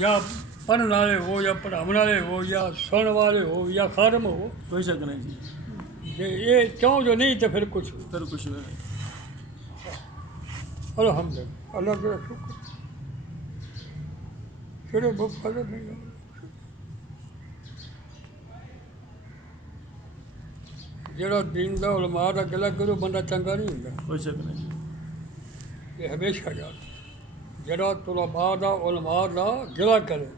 या पढ़ने वाले हो या पढ़ाने वाले हो या सुनने वाले हो या खादम हो, कोई शक नहीं जी। ये क्यों जो नहीं तो फिर कुछ नहीं। अल्हम्दुलिल्लाह, अल्लाह का शुक्र। फिर वो फजल नहीं है। ਜਿਹੜਾ दीन ਦਾ उलमा ਦਾ गिला करो बंदा चंगा नहीं ਹੁੰਦਾ। कोई शक नहीं। ये हमेशा याद जरा तुलबा दा उलमा दा गिला करे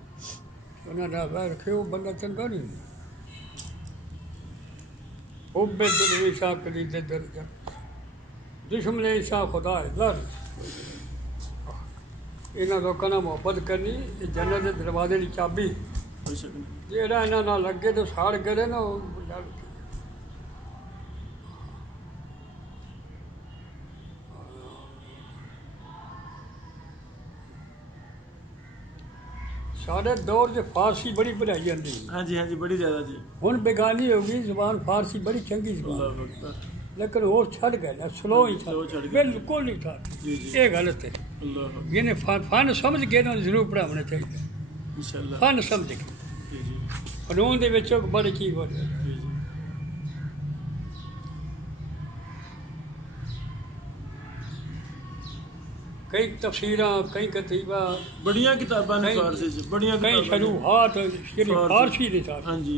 उन्होंने वह रखे वो बंदा चंगा नहीं ਹੁੰਦਾ। हुब्बे दिल ईशा कली दे दर्जा दुश्मन ईशा खुदा है लर इन्हों लोगों ने मुहब्बत करनी जन्नत के दरवाजे की चाबी जेड़ा इन्हों ना लगे तो साड़ करे ना साढ़े दौर से फारसी बड़ी पढ़ाई जाती। हाँ जी हाँ जी, बड़ी ज़्यादा जी। हुण बेगानी हो गई जबान फारसी बड़ी चंगी जबान, लेकिन वो छड़ गए ना, स्लो ही था, बिल्कुल नहीं था। ये गलत है। इन्हें फन समझ के ना जरूर पढ़ाना चाहिए। फन समझ के कानून दे विच बड़ी चीज हो रही। कई तफसीरां कई कतीबा बढ़िया किताबां ने फारसी च, बढ़िया कई शरूहात फारसी ने। हाँ जी।